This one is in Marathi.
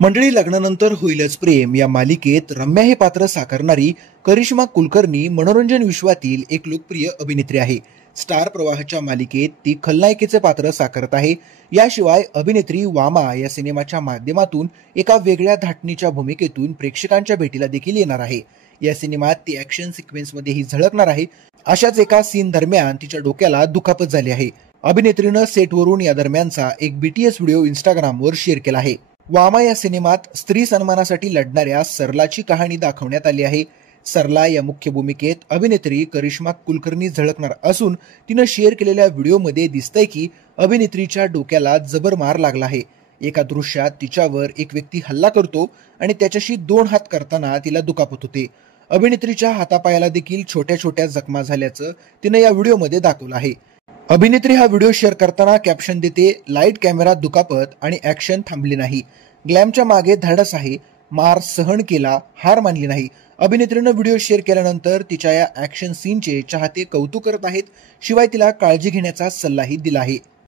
मंडळी, लग्नानंतर होईलच प्रेम या मालिकेत रम्या हे पात्र साकारणारी करिश्मा कुलकर्णी मनोरंजन विश्वातील एक लोकप्रिय अभिनेत्री आहे. स्टार प्रवाहाच्या मालिकेत ती खलनायिकेचे पात्र साकारत आहे. याशिवाय अभिनेत्री वामा या सिनेमाच्या माध्यमातून एका वेगळ्या धाटणीच्या भूमिकेतून प्रेक्षकांच्या भेटीला देखील येणार आहे. या सिनेमात ती ऍक्शन सिक्वेन्समध्येही झळकणार आहे. अशाच एका सीन दरम्यान तिच्या डोक्याला दुखापत झाली आहे. अभिनेत्रीनं सेटवरून या दरम्यानचा एक बीटीएस व्हिडिओ इंस्टाग्रामवर शेअर केला आहे. वामा या सिनेमात स्त्री सन्मानासाठी लढणाऱ्या सरलाची कहाणी दाखवण्यात आली आहे. सरला या मुख्य भूमिकेत अभिनेत्री करिश्मा कुलकर्णी झळकणार असून तिनं शेअर केलेल्या व्हिडिओमध्ये दिसतंय की अभिनेत्रीच्या डोक्याला जबर मार लागला आहे. एका दृश्यात तिच्यावर एक व्यक्ती हल्ला करतो आणि त्याच्याशी 2 हात करताना तिला दुखापत होते. अभिनेत्रीच्या हातापायाला देखील छोट्या छोट्या जखमा झाल्याचं तिनं या व्हिडिओमध्ये दाखवलं आहे. अभिनेत्री हा व्हिडिओ शेअर करताना कॅप्शन देते, लाईट कॅमेरा दुखापत आणि ऍक्शन थांबली नाही. ग्लॅमच्या मागे धाडस आहे. मार सहन केला, हार मानली नाही. अभिनेत्रीनं व्हिडिओ शेअर केल्यानंतर तिच्या या ऍक्शन सीनचे चाहते कौतुक करत आहेत. शिवाय तिला काळजी घेण्याचा सल्लाही दिला आहे.